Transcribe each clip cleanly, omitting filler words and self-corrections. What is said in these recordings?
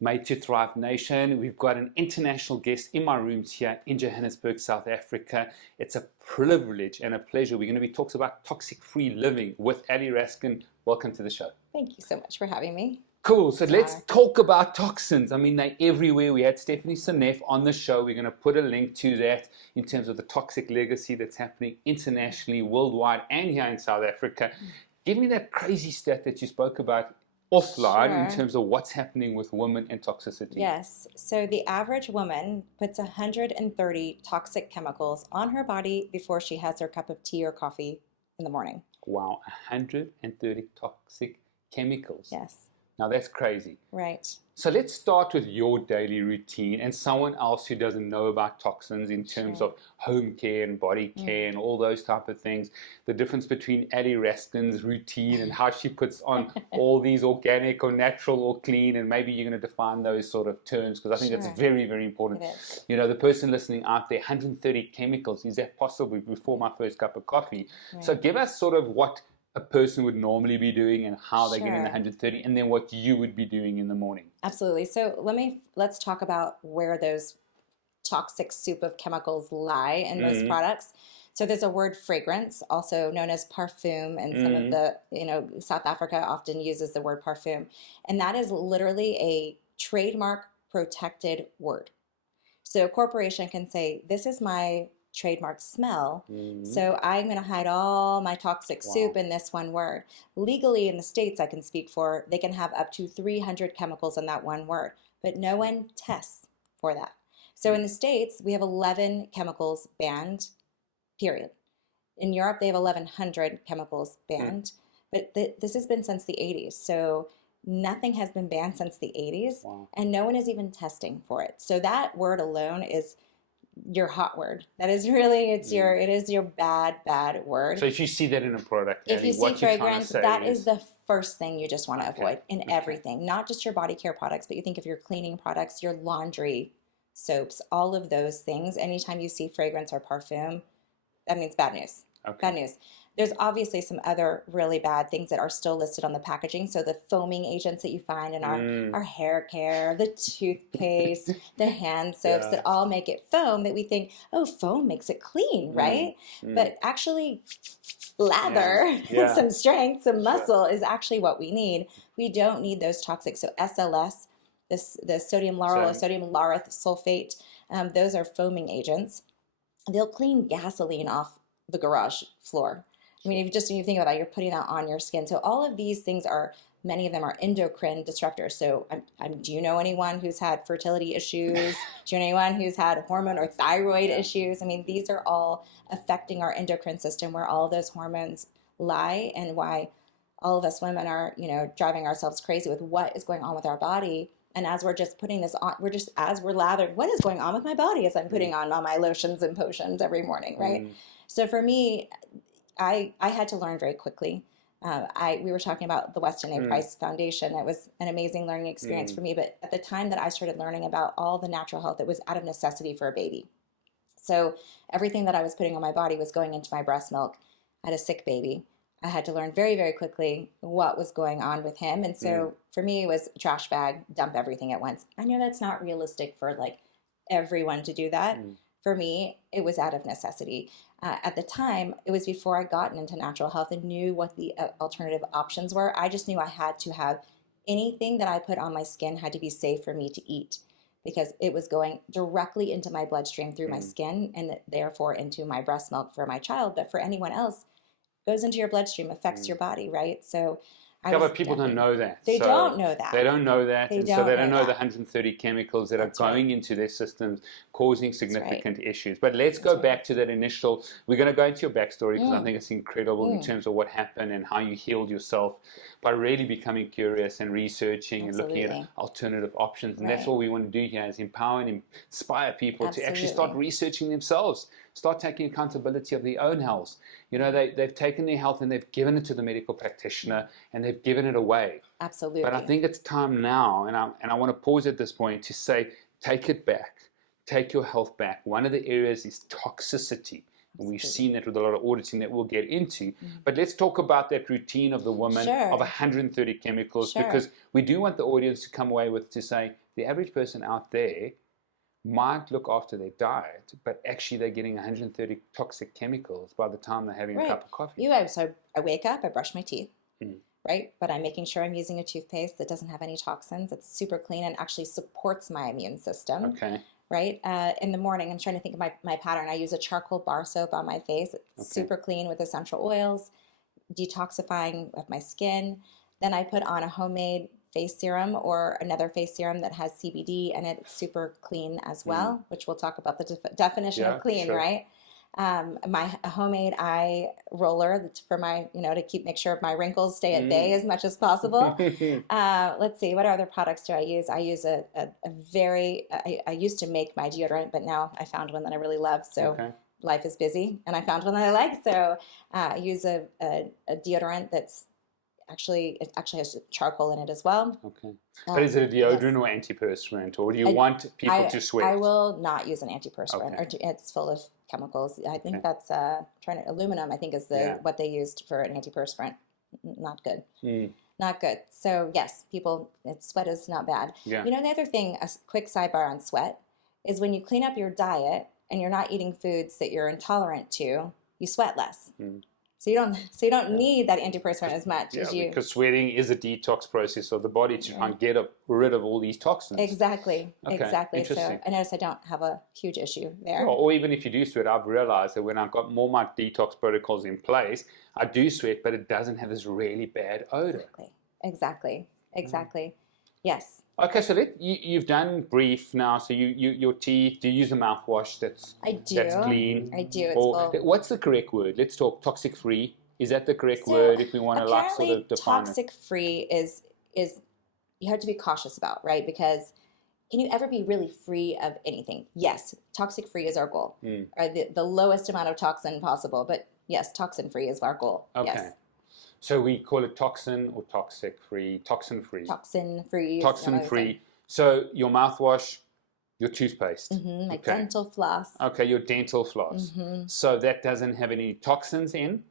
Made to Thrive Nation. We've got an international guest in my rooms here in Johannesburg, South Africa. It's a privilege and a pleasure. We're going to be talking about toxic-free living with Ally Raskin. Welcome to the show. Thank you so much for having me. Cool. So let's talk about toxins. I mean, they're everywhere. We had Stephanie Seneff on the show. We're going to put a link to that in terms of the toxic legacy that's happening internationally, worldwide, and here in South Africa. Give me that crazy stat that you spoke about offline in terms of what's happening with women and toxicity. Yes. So the average woman puts 130 toxic chemicals on her body before she has her cup of tea or coffee in the morning. Wow, 130 toxic chemicals. Yes. Now that's crazy. Right. So let's start with your daily routine and someone else who doesn't know about toxins in terms of home care and body care and all those type of things. The difference between Ally Raskin's routine and how she puts on all these organic or natural or clean, and maybe you're going to define those sort of terms because I think that's very, very important. It is. You know, the person listening out there, 130 chemicals, is that possible before my first cup of coffee? Right. So give us sort of what a person would normally be doing and how they get in the 130, and then what you would be doing in the morning. Absolutely. So let's talk about where those toxic soup of chemicals lie in most products. So there's a word fragrance, also known as parfum, and some of the, South Africa often uses the word parfum, and that is literally a trademark protected word. So a corporation can say, this is my trademark smell, so I'm going to hide all my toxic soup in this one word. Legally in the States, I can speak for, they can have up to 300 chemicals in that one word, but no one tests for that. So in the States, we have 11 chemicals banned, period. In Europe, they have 1,100 chemicals banned, but this has been since the 80s. So nothing has been banned since the 80s, and no one is even testing for it. So that word alone is your hot word. That is really, it is your bad word. So if you see that in a product, if Ally, you see fragrance, that is the first thing you just want to avoid in everything, not just your body care products, but you think of your cleaning products, your laundry soaps, all of those things. Anytime you see fragrance or parfum, that means bad news. Bad news. There's obviously some other really bad things that are still listed on the packaging. So the foaming agents that you find in our hair care, the toothpaste, the hand soaps that all make it foam, that we think, oh, foam makes it clean, right? But actually lather, some strength, some muscle is actually what we need. We don't need those toxic. So SLS, the sodium lauryl or sodium laureth sulfate, those are foaming agents. They'll clean gasoline off the garage floor. I mean, if you think about that, you're putting that on your skin. So all of these things many of them are endocrine disruptors. So do you know anyone who's had fertility issues? Do you know anyone who's had hormone or thyroid issues? I mean, these are all affecting our endocrine system, where all of those hormones lie, and why all of us women are, driving ourselves crazy with what is going on with our body. And as we're just putting this on, as we're lathered, what is going on with my body as I'm putting on all my lotions and potions every morning, right? So for me, I had to learn very quickly. We were talking about the Weston A. Price Foundation. It was an amazing learning experience for me. But at the time that I started learning about all the natural health, it was out of necessity for a baby. So everything that I was putting on my body was going into my breast milk. I had a sick baby. I had to learn very, very quickly what was going on with him. And so for me, it was trash bag, dump everything at once. I know that's not realistic for everyone to do that. For me, it was out of necessity. At the time, it was before I gotten into natural health and knew what the alternative options were. I just knew I had to have anything that I put on my skin had to be safe for me to eat, because it was going directly into my bloodstream through my skin and therefore into my breast milk for my child. But for anyone else, it goes into your bloodstream, affects your body, right? So but people don't know that. They don't know that. They don't know that. They don't know the that. 130 chemicals that are going into their systems, causing significant issues. But let's go back to that initial. We're going to go into your backstory, because I think it's incredible in terms of what happened and how you healed yourself by really becoming curious and researching and looking at alternative options. And that's what we want to do here, is empower and inspire people to actually start researching themselves, start taking accountability of their own health. They've taken their health and they've given it to the medical practitioner and they've given it away. Absolutely. But I think it's time now, and I want to pause at this point to say, take it back. Take your health back. One of the areas is toxicity. And we've seen that with a lot of auditing that we'll get into. But let's talk about that routine of the woman of 130 chemicals, because we do want the audience to come away with to say, the average person out there might look after their diet, but actually they're getting 130 toxic chemicals by the time they're having a cup of coffee. So I wake up, I brush my teeth, right? But I'm making sure I'm using a toothpaste that doesn't have any toxins. It's super clean and actually supports my immune system. Okay. Right? In the morning, I'm trying to think of my pattern. I use a charcoal bar soap on my face. It's super clean with essential oils, detoxifying of my skin. Then I put on a homemade face serum or another face serum that has CBD and it's super clean as well, which we'll talk about the definition of clean, right? My homemade eye roller for my, to make sure my wrinkles stay at bay as much as possible. Let's see, what other products do I use? I use I used to make my deodorant, but now I found one that I really love. So life is busy and I found one that I like. So I use a deodorant that's it actually has charcoal in it as well. Okay. But is it a deodorant or antiperspirant, or do you want people to sweat? I will not use an antiperspirant. It's full of chemicals. I think that's aluminum, I think is what they used for an antiperspirant. Not good. Not good. So yes, sweat is not bad. Yeah. The other thing, a quick sidebar on sweat, is when you clean up your diet and you're not eating foods that you're intolerant to, you sweat less. So you don't need that antiperspirant as much as you. Because sweating is a detox process of the body to try and get rid of all these toxins. Exactly. Okay. Exactly. Interesting. So I notice I don't have a huge issue there. Or even if you do sweat, I've realized that when I've got more my detox protocols in place, I do sweat, but it doesn't have this really bad odor. Exactly. Yes. Okay, so you've done brief now. So your teeth. Do you use a mouthwash that's clean? I do. What's the correct word? Let's talk toxic free. Is that the correct word if we want to sort of define toxic free is you have to be cautious about, right? Because can you ever be really free of anything? Yes, toxic free is our goal, or the lowest amount of toxin possible. But yes, toxin free is our goal. Okay. Yes. So we call it toxin or toxic free, toxin free. Toxin free. Toxin free. So your mouthwash, your toothpaste. My dental floss. Okay, your dental floss. So that doesn't have any toxins in,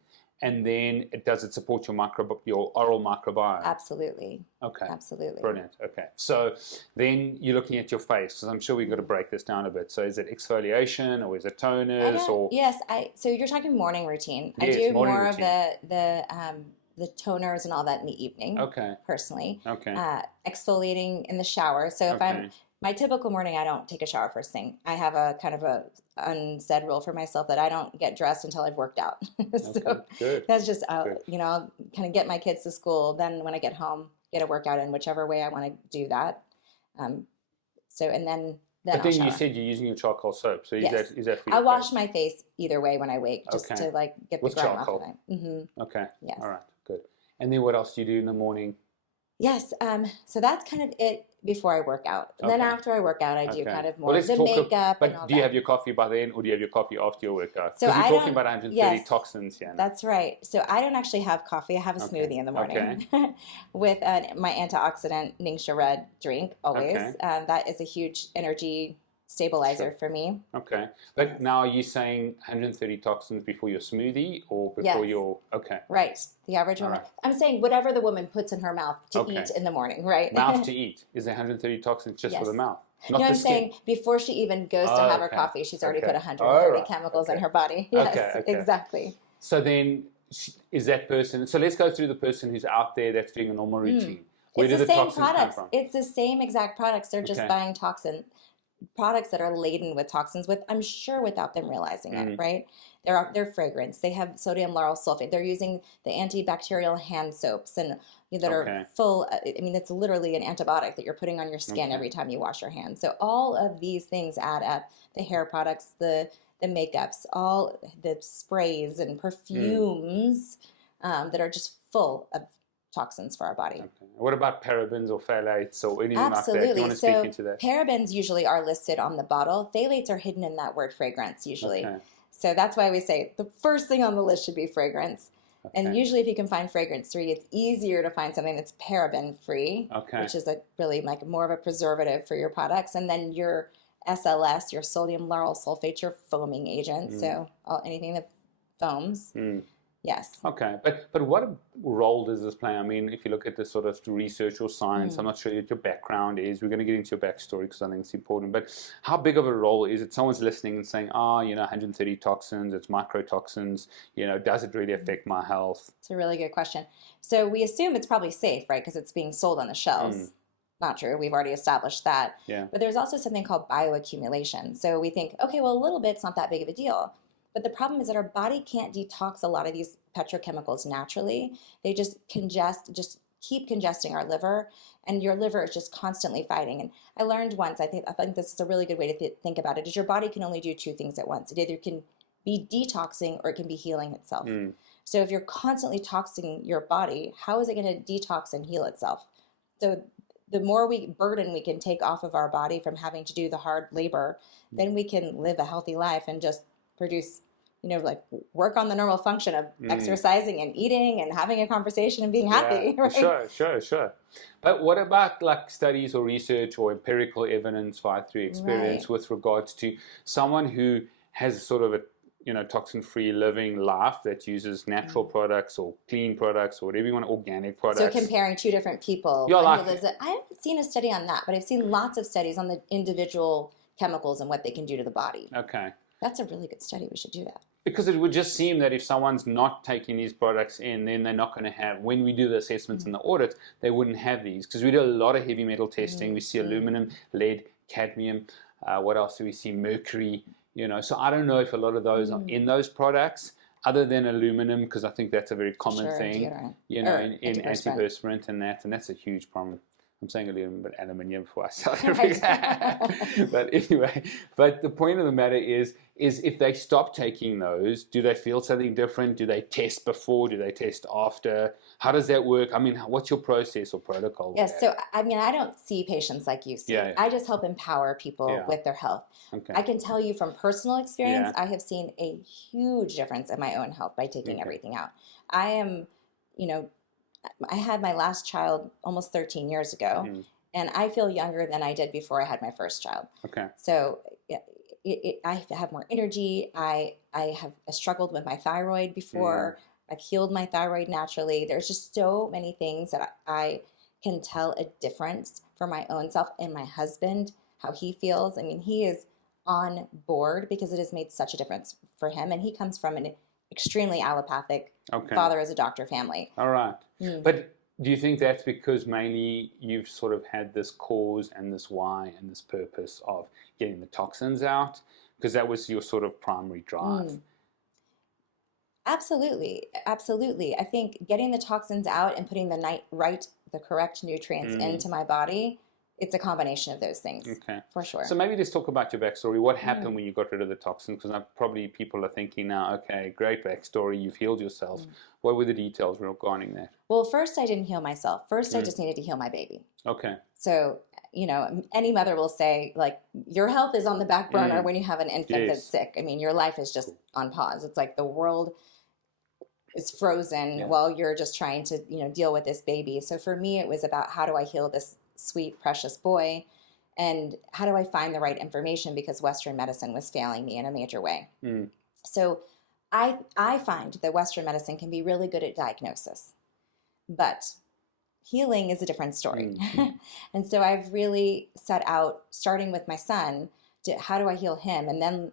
and then does it support your oral microbiome? Absolutely. Okay. Absolutely. Brilliant. Okay. So then you're looking at your face, because I'm sure we've got to break this down a bit. So is it exfoliation or is it toners or? Yes. So you're talking morning routine. Yes, I do more routine. of the toners and all that in the evening. Okay. Personally. Okay. Exfoliating in the shower. So if my typical morning, I don't take a shower first thing. I have a kind of a unsaid rule for myself that I don't get dressed until I've worked out. So good. That's just, I'll kind of get my kids to school. Then when I get home, get a workout in whichever way I want to do that. And then But then you said you're using your charcoal soap. So is that for your I wash my face either way when I wake, just to get with the grime charcoal. off of it. Okay. Yes. All right. Good. And then what else do you do in the morning? Yes. So that's kind of it before I work out. And then after I work out, I do kind of more of the makeup but and all do you have your coffee by then, or do you have your coffee after your workout? So Because you're talking about 130 yes, toxins here. That's right. So I don't actually have coffee. I have a smoothie in the morning with my antioxidant Ningxia Red drink always. Okay. That is a huge energy stabilizer for me. Okay. But now are you saying 130 toxins before your smoothie or before your... Okay. Right. The average woman. Right. I'm saying whatever the woman puts in her mouth to eat in the morning, right? Mouth to eat. Is there 130 toxins just for the mouth? Not I'm saying before she even goes to have her coffee, she's already put 130 chemicals in her body. Yes, exactly. So then is that person... So let's go through the person who's out there that's doing a normal routine. Where do the same toxins products. come from? It's the same exact products. They're just buying products that are laden with toxins, I'm sure without them realizing it, right? They're fragrance. They have sodium lauryl sulfate. They're using the antibacterial hand soaps and that are full. I mean, it's literally an antibiotic that you're putting on your skin every time you wash your hands. So all of these things add up. The hair products, the makeups, all the sprays and perfumes that are just full of toxins for our body. Okay. What about parabens or phthalates or anything like that? You want to so speak into that? Parabens usually are listed on the bottle. Phthalates are hidden in that word fragrance usually. So that's why we say the first thing on the list should be fragrance. And usually if you can find fragrance free, it's easier to find something that's paraben free, which is really like more of a preservative for your products. And then your SLS, your sodium lauryl sulfate, your foaming agent. So anything that foams. Yes. Okay, but what role does this play? I mean, if you look at the sort of research or science, I'm not sure what your background is. We're going to get into your backstory because I think it's important. But how big of a role is it? Someone's listening and saying, "Oh, 130 toxins, it's microtoxins. Does it really affect my health?" It's a really good question. So we assume it's probably safe, right? Because it's being sold on the shelves. Not true. We've already established that. Yeah. But there's also something called bioaccumulation. So we think, okay, well, a little bit's not that big of a deal. But the problem is that our body can't detox a lot of these petrochemicals naturally. They just keep congesting our liver, and your liver is just constantly fighting. And I learned once, I think this is a really good way to think about it, is your body can only do two things at once. It either can be detoxing or it can be healing itself. So if you're constantly toxing your body, how is it going to detox and heal itself? So the more burden we can take off of our body from having to do the hard labor, then we can live a healthy life and just produce, like work on the normal function of exercising and eating and having a conversation and being happy. Yeah, right? Sure. But what about like studies or research or empirical evidence via through experience with regards to someone who has sort of a toxin-free living life that uses natural products or clean products or whatever you want, organic products. So comparing two different people. Yeah, I haven't seen a study on that, but I've seen lots of studies on the individual chemicals and what they can do to the body. Okay. That's a really good study. We should do that. Because it would just seem that if someone's not taking these products in, then they're not going to have, when we do the assessments and the audits, they wouldn't have these. Because we do a lot of heavy metal testing. We see aluminum, lead, cadmium. What else do we see? Mercury. So I don't know if a lot of those are in those products, other than aluminum, because I think that's a very common thing, in antiperspirant and that's a huge problem. I'm saying aluminum, but aluminium for South Africa. But anyway, the point of the matter is if they stop taking those, do they feel something different? Do they test before? Do they test after? How does that work? I mean, what's your process or protocol? Yes, so I mean, I don't see patients like you see. Yeah. I just help empower people with their health. Okay. I can tell you from personal experience, I have seen a huge difference in my own health by taking everything out. I am, I had my last child almost 13 years ago, and I feel younger than I did before I had my first child. Okay. So I have more energy. I have struggled with my thyroid before. I've healed my thyroid naturally. There's just so many things that I can tell a difference for my own self and my husband, how he feels. I mean, he is on board because it has made such a difference for him. And he comes from an extremely allopathic father as a doctor family. All right. But do you think that's because mainly you've sort of had this cause and this why and this purpose of getting the toxins out? Because that was your sort of primary drive. Absolutely. I think getting the toxins out and putting the correct nutrients into my body, it's a combination of those things. Okay. For sure. So maybe let's talk about your backstory. What happened when you got rid of the toxins? Because probably people are thinking now, okay, great backstory, you've healed yourself. What were the details regarding that? Well, first I didn't heal myself. First I just needed to heal my baby. Okay. So, any mother will say, like, your health is on the back burner when you have an infant that's sick. I mean, your life is just on pause. It's like the world is frozen while you're just trying to, deal with this baby. So for me, it was about how do I heal this sweet, precious boy, and how do I find the right information, because Western medicine was failing me in a major way. So I find that Western medicine can be really good at diagnosis, but healing is a different story. And so I've really set out, starting with my son, to how do I heal him, and then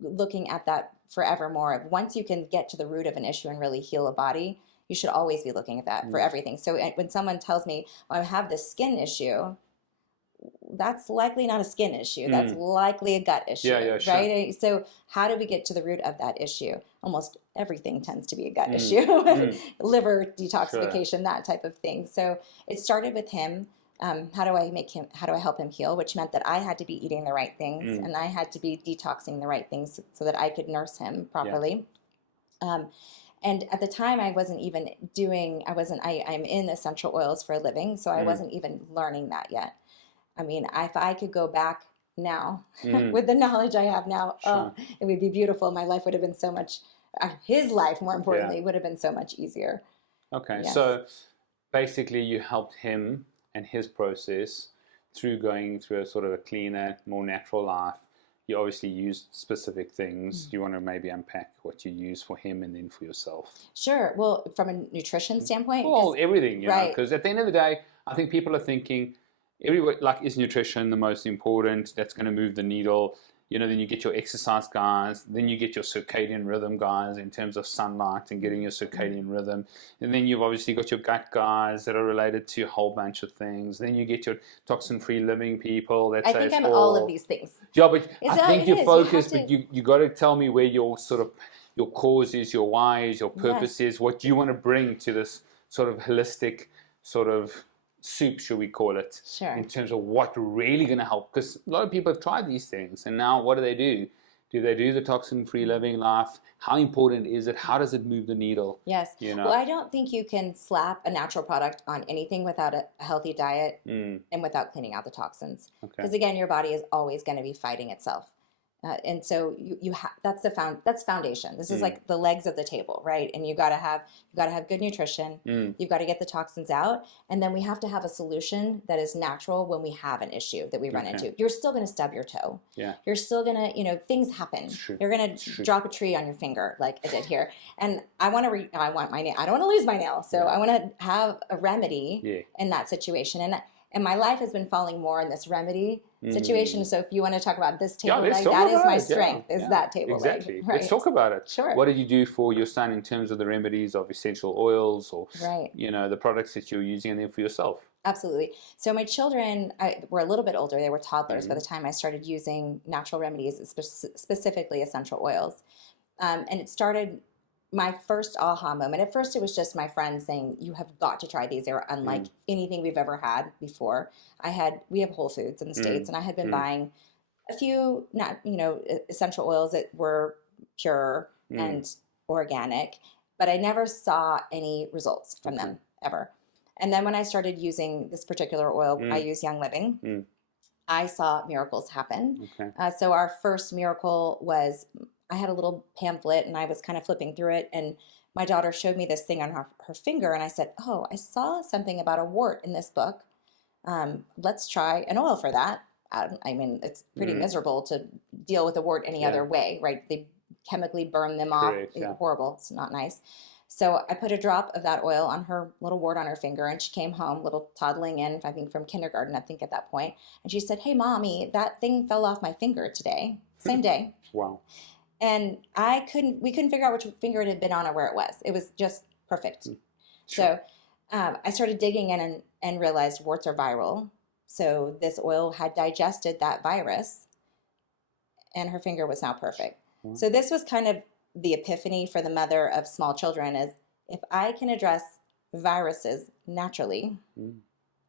looking at that forevermore. Once you can get to the root of an issue and really heal a body, you should always be looking at that for everything. So when someone tells me, well, I have this skin issue, that's likely not a skin issue. That's likely a gut issue, right? Sure. So how do we get to the root of that issue? Almost everything tends to be a gut issue, liver detoxification, that type of thing. So it started with him. How do I help him heal? Which meant that I had to be eating the right things and I had to be detoxing the right things so that I could nurse him properly. And at the time I wasn't even I'm in essential oils for a living, so I wasn't even learning that yet. I mean, if I could go back now with the knowledge I have now, it would be beautiful. My life would have been so much, his life, more importantly, would have been so much easier. Okay, so basically you helped him and his process through going through a sort of a cleaner, more natural life, you obviously use specific things. Do you want to maybe unpack what you use for him and then for yourself? Sure. Well, from a nutrition standpoint, Well, everything, you know, right. because at the end of the day, I think people are thinking, like, is nutrition the most important? That's going to move the needle. You know, then you get your exercise guys, then you get your circadian rhythm guys in terms of sunlight and getting your circadian rhythm. And then you've obviously got your gut guys that are related to a whole bunch of things. Then you get your toxin-free living people that I say think it's I'm all of these things. Yeah, but It's I think it you're is. focused, You but you got to tell me where your sort of your cause is, your why is, your purpose Yes. is, what you want to bring to this sort of holistic sort of soup, should we call it, Sure. in terms of what really going to help. Because a lot of people have tried these things, and now what do? Do they do the toxin-free living life? How important is it? How does it move the needle? Yes. You know? Well, I don't think you can slap a natural product on anything without a healthy diet and without cleaning out the toxins. Because again, your body is always going to be fighting itself. And so that's foundation. This is like the legs of the table, right? And you got to have good nutrition. You've got to get the toxins out, and then we have to have a solution that is natural when we have an issue that we run into. You're still going to stub your toe. Yeah. You're still going to, things happen. You're going to drop a tree on your finger like I did here. And I want my nail. I don't want to lose my nail. So I want to have a remedy in that situation. And my life has been falling more in this remedy situation. So if you want to talk about this table leg, that is my strength, is that table leg. Right? Let's talk about it. Sure. What did you do for your son in terms of the remedies of essential oils or, the products that you're using, and then for yourself? Absolutely. So my children were a little bit older. They were toddlers by the time I started using natural remedies, specifically essential oils. And it started... My first aha moment, at first it was just my friends saying, you have got to try these. They were unlike anything we've ever had before. We have Whole Foods in the States, and I had been buying a few, essential oils that were pure and organic, but I never saw any results from them ever. And then when I started using this particular oil, I use Young Living, I saw miracles happen. So our first miracle was... I had a little pamphlet and I was kind of flipping through it, and my daughter showed me this thing on her finger, and I said, oh, I saw something about a wart in this book. Let's try an oil for that. I mean, it's pretty miserable to deal with a wart any other way, right? They chemically burn them off. It's horrible. It's not nice. So I put a drop of that oil on her little wart on her finger, and she came home, little toddling in, I think from kindergarten, I think at that point. And she said, hey, Mommy, that thing fell off my finger today. Same day. Wow. And we couldn't figure out which finger it had been on or where it was. It was just perfect. Sure. So I started digging in and realized warts are viral. So this oil had digested that virus, and her finger was now perfect. So this was kind of the epiphany for the mother of small children, is if I can address viruses naturally,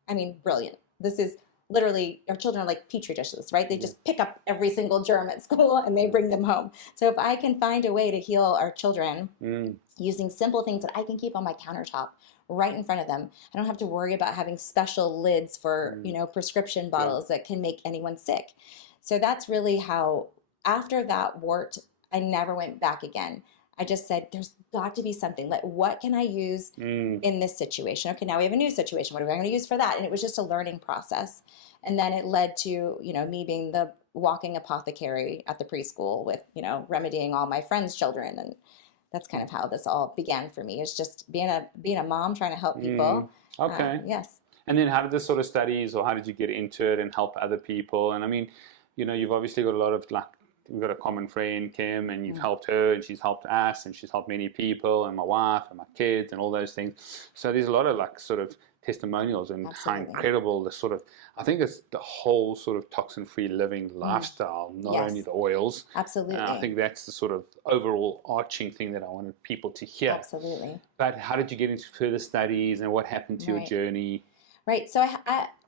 I mean, brilliant. This is... Literally, our children are like petri dishes, right? They just pick up every single germ at school and they bring them home. So if I can find a way to heal our children using simple things that I can keep on my countertop right in front of them, I don't have to worry about having special lids for, prescription bottles that can make anyone sick. So that's really how, after that wart, I never went back again. I just said, there's got to be something. Like, what can I use in this situation? Okay, now we have a new situation. What are we going to use for that? And it was just a learning process. And then it led to, me being the walking apothecary at the preschool with, remedying all my friends' children. And that's kind of how this all began for me. It's just being a mom trying to help people. Yes. And then how did this sort of studies, or how did you get into it and help other people? And I mean, you've obviously got a lot of we've got a common friend, Kim, and you've helped her, and she's helped us, and she's helped many people, and my wife, and my kids, and all those things. So there's a lot of sort of testimonials and how incredible the sort of, I think it's the whole sort of toxin-free living lifestyle, not only the oils. Absolutely. And I think that's the sort of overall arching thing that I wanted people to hear. Absolutely. But how did you get into further studies, and what happened to your journey? Right. So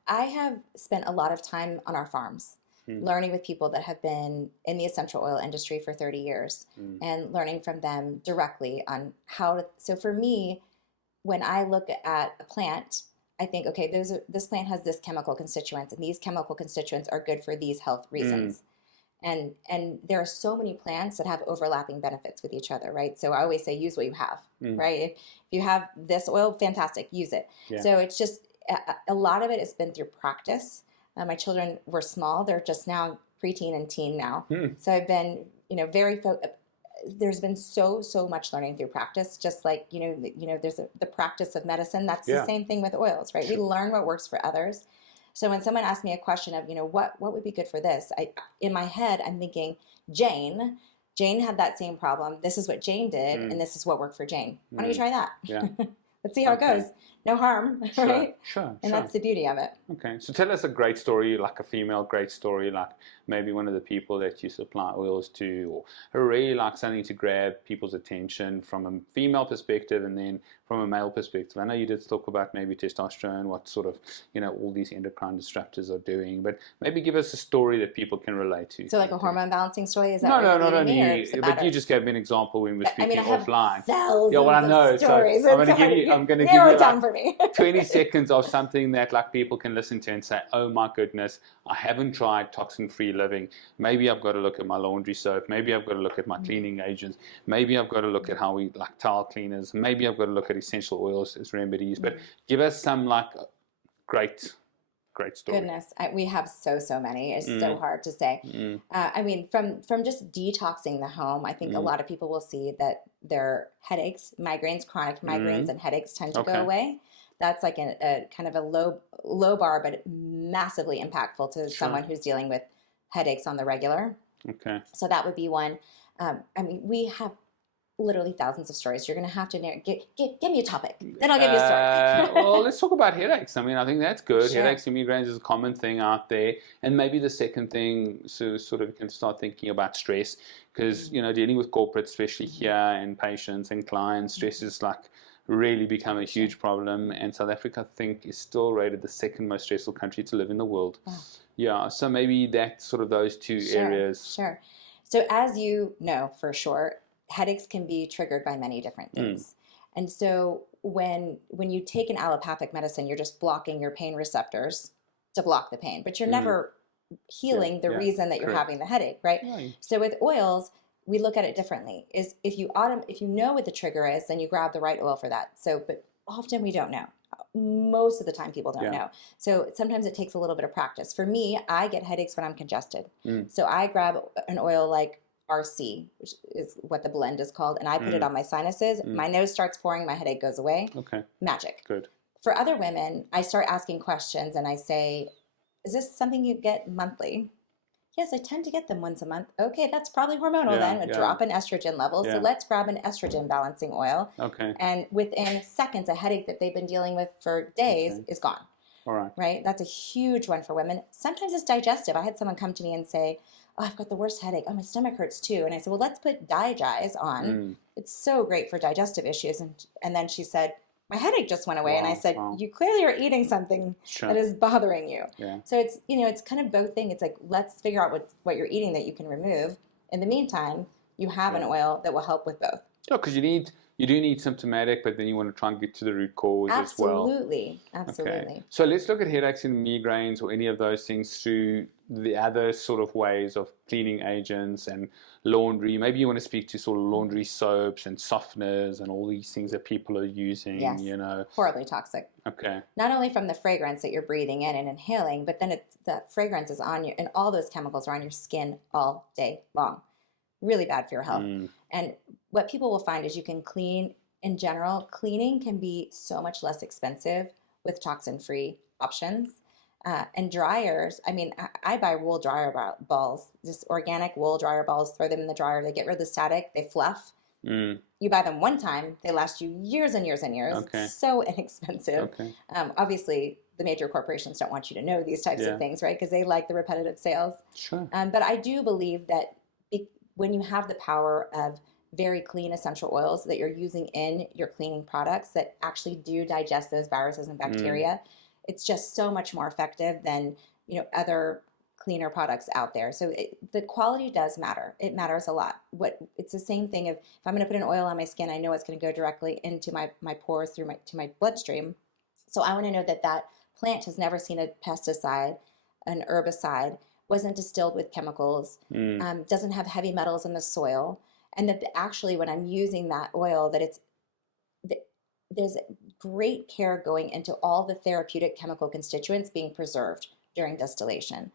I have spent a lot of time on our farms, learning with people that have been in the essential oil industry for 30 years and learning from them directly on how to... So for me, when I look at a plant, I think, okay, this plant has this chemical constituents, and these chemical constituents are good for these health reasons. And there are so many plants that have overlapping benefits with each other, right? So I always say, use what you have, right? If you have this oil, fantastic, use it. So it's just, a lot of it has been through practice. My children were small. They're just now preteen and teen now. Hmm. So I've been, there's been so much learning through practice, just like, there's the practice of medicine. That's the same thing with oils, right? Sure. We learn what works for others. So when someone asks me a question of, what would be good for this? In my head, I'm thinking, Jane had that same problem. This is what Jane did, and this is what worked for Jane. Why don't you try that? Yeah. Let's see how it goes. No harm, right? Sure. And that's the beauty of it. Okay. So tell us a great story, like a female great story, like maybe one of the people that you supply oils to, or really like something to grab people's attention from a female perspective and then from a male perspective. I know you did talk about maybe testosterone, what sort of, all these endocrine disruptors are doing, but maybe give us a story that people can relate to. So like a hormone balancing story? Is that no, not only, but you just gave me an example when we were speaking offline. Thousands I know. Of stories. So I'm going to give narrow you it down for me. 20 seconds of something that like people can listen to and say, oh my goodness, I haven't tried toxin-free living. Maybe I've got to look at my laundry soap. Maybe I've got to look at my cleaning agents. Maybe I've got to look at how we like towel cleaners. Maybe I've got to look at essential oils as remedies. But give us some like great story. Goodness, we have so many. It's so hard to say. I mean, from just detoxing the home, I think a lot of people will see that their headaches, migraines, chronic migraines, and headaches tend to go away. That's like a kind of a low bar, but massively impactful to someone who's dealing with headaches on the regular. Okay. So that would be one. I mean, we have literally thousands of stories. You're going to have to give me a topic. Then I'll give you a story. Well, let's talk about headaches. I mean, I think that's good. Sure. Headaches and migraines is a common thing out there. And maybe the second thing, so sort of you can start thinking about stress, because, dealing with corporates, especially here, and patients and clients, stress is like really become a huge problem. And South Africa, I think, is still rated the second most stressful country to live in the world. Oh. Yeah, so maybe that's sort of those two areas. Sure. So as you know for sure, headaches can be triggered by many different things. And so when you take an allopathic medicine, you're just blocking your pain receptors to block the pain, but you're never healing the reason that you're having the headache, right? So with oils, we look at it differently. Is if you know what the trigger is, then you grab the right oil for that. So, but often we don't know. Most of the time people don't know. So sometimes it takes a little bit of practice. For me, I get headaches when I'm congested. So I grab an oil like RC, which is what the blend is called, and I put it on my sinuses. My nose starts pouring, my headache goes away. Okay. Magic. Good. For other women, I start asking questions and I say, is this something you get monthly? Yes, I tend to get them once a month. Okay, that's probably hormonal then, a drop in estrogen levels. So let's grab an estrogen balancing oil. Okay. And within seconds, a headache that they've been dealing with for days is gone. All right. Right? That's a huge one for women. Sometimes it's digestive. I had someone come to me and say, oh, I've got the worst headache. Oh, my stomach hurts too. And I said, well, let's put Digise on. It's so great for digestive issues. And then she said, my headache just went away. And I said, you clearly are eating something that is bothering you. Yeah. So it's, it's kind of both things. It's like, let's figure out what you're eating that you can remove. In the meantime, you have an oil that will help with both. Yeah, because you do need symptomatic, but then you want to try and get to the root cause as well. Absolutely. Okay. So let's look at headaches and migraines or any of those things through the other sort of ways of cleaning agents and laundry. Maybe you want to speak to sort of laundry soaps and softeners and all these things that people are using, Horribly toxic. Okay. Not only from the fragrance that you're breathing in and inhaling, but then that fragrance is on you, and all those chemicals are on your skin all day long. Really bad for your health. And what people will find is you can clean, in general, cleaning can be so much less expensive with toxin-free options. And dryers, I mean, I buy wool dryer balls, just organic wool dryer balls, throw them in the dryer, they get rid of the static, they fluff. You buy them one time, they last you years and years and years. Okay. So inexpensive. Okay. Obviously, the major corporations don't want you to know these types of things, right? Because they like the repetitive sales. Sure. But I do believe that when you have the power of very clean essential oils that you're using in your cleaning products that actually do digest those viruses and bacteria, it's just so much more effective than other cleaner products out there. So the quality does matter. It matters a lot. It's the same thing if I'm going to put an oil on my skin, I know it's going to go directly into my pores to my bloodstream. So I want to know that plant has never seen a pesticide, an herbicide, wasn't distilled with chemicals, doesn't have heavy metals in the soil, and that actually when I'm using that oil, there's great care going into all the therapeutic chemical constituents being preserved during distillation.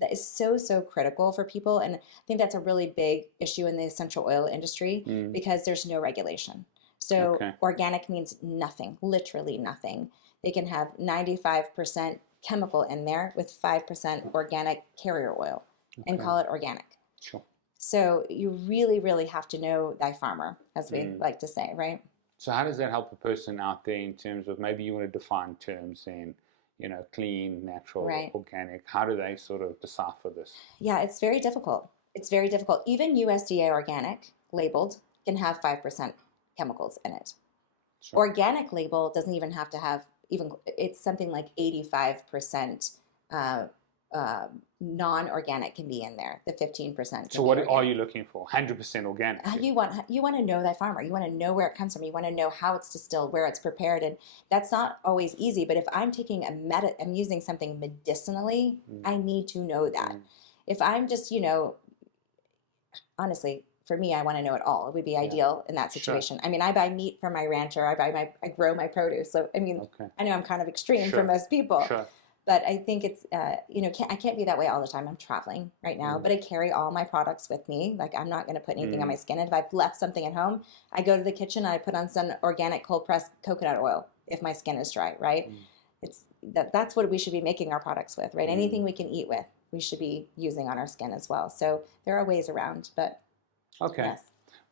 that is so, so critical for people. And I think that's a really big issue in the essential oil industry because there's no regulation. So organic means nothing, literally nothing. They can have 95% chemical in there with 5% organic carrier oil and call it organic. Sure. So you really, really have to know thy farmer, as we like to say, right? So how does that help a person out there in terms of maybe you want to define terms in, you know, clean, natural, organic? How do they sort of decipher this? Yeah, it's very difficult. It's very difficult. Even USDA organic labeled can have 5% chemicals in it. Sure. Organic label doesn't even have to have it's something like 85% non-organic can be in there. The 15%. So what are you looking for? 100% organic. You want to know that farmer. You want to know where it comes from. You want to know how it's distilled, where it's prepared, and that's not always easy. But if I'm taking I'm using something medicinally, I need to know that. If I'm just, honestly, for me, I want to know it all. It would be ideal in that situation. Sure. I mean, I buy meat from my rancher. I grow my produce. So, I mean, I know I'm kind of extreme for most people. Sure. But I think it's, I can't be that way all the time. I'm traveling right now, but I carry all my products with me. Like, I'm not going to put anything on my skin. And if I've left something at home, I go to the kitchen and I put on some organic cold pressed coconut oil if my skin is dry, right? That's what we should be making our products with, right? Anything we can eat with, we should be using on our skin as well. So there are ways around, but yes.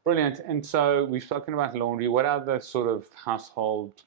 Brilliant. And so we've spoken about laundry. What other sort of household,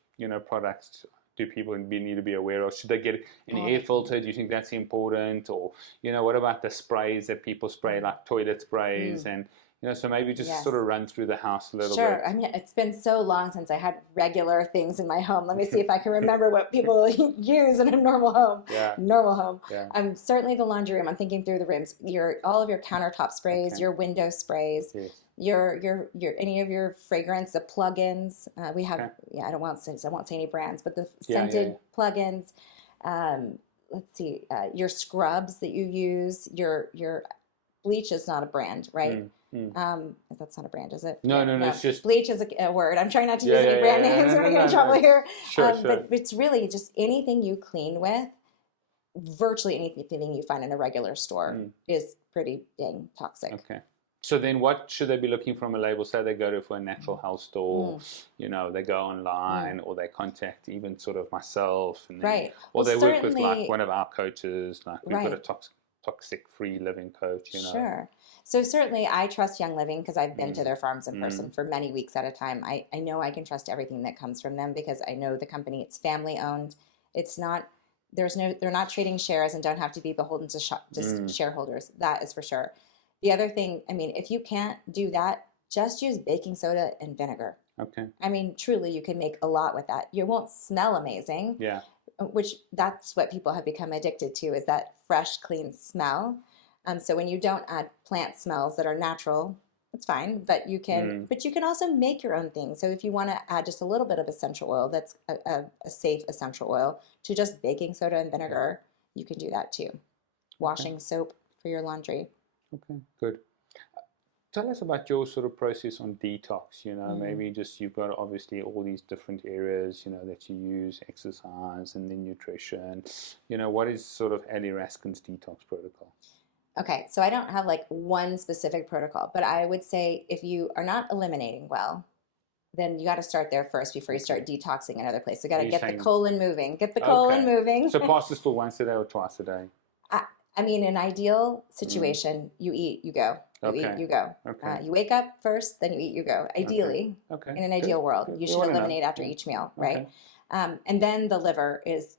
products do people need to be aware of? Should they get an air filter? Do you think that's important? Or, what about the sprays that people spray, like toilet sprays? And, so maybe just sort of run through the house a little bit. Sure. I mean, it's been so long since I had regular things in my home. Let me see if I can remember what people use in a normal home. Normal home. Certainly the laundry room. I'm thinking through the rooms. All of your countertop sprays, your window sprays. Your any of your fragrance, the plugins. We have I won't say any brands, but the scented plugins. Let's see, your scrubs that you use. Your bleach is not a brand, right? That's not a brand, is it? No. It's just bleach is a word. I'm trying not to use any brand names. We're getting in trouble here. Sure. But it's really just anything you clean with. Virtually anything you find in a regular store is pretty dang toxic. Okay. So then what should they be looking from a label? Say they go for a natural health store, they go online or they contact even sort of myself. And then, or they work with like one of our coaches, like we've got a toxic-free living coach, Sure. So certainly I trust Young Living because I've been to their farms in person for many weeks at a time. I know I can trust everything that comes from them because I know the company, it's family owned. It's not, they're not trading shares and don't have to be beholden to shareholders. That is for sure. The other thing, I mean, if you can't do that, just use baking soda and vinegar. Okay. I mean, truly, you can make a lot with that. You won't smell amazing. Yeah. Which that's what people have become addicted to is that fresh, clean smell. So when you don't add plant smells that are natural, it's fine. But you can, also make your own thing. So if you want to add just a little bit of essential oil, that's a safe essential oil to just baking soda and vinegar, you can do that too. Washing soap for your laundry. Okay, good. Tell us about your sort of process on detox, maybe just you've got obviously all these different areas, that you use, exercise and then nutrition. What is sort of Ally Raskin's detox protocol? Okay, so I don't have like one specific protocol, but I would say if you are not eliminating well, then you got to start there first before you start detoxing in other places. You got to get the colon moving. Get the colon moving. So pass the stool once a day or twice a day? I mean, in an ideal situation, you eat, you go. You eat, you go. You wake up first, then you eat, you go. Ideally, in an ideal world, you should eliminate after each meal, right? And then the liver is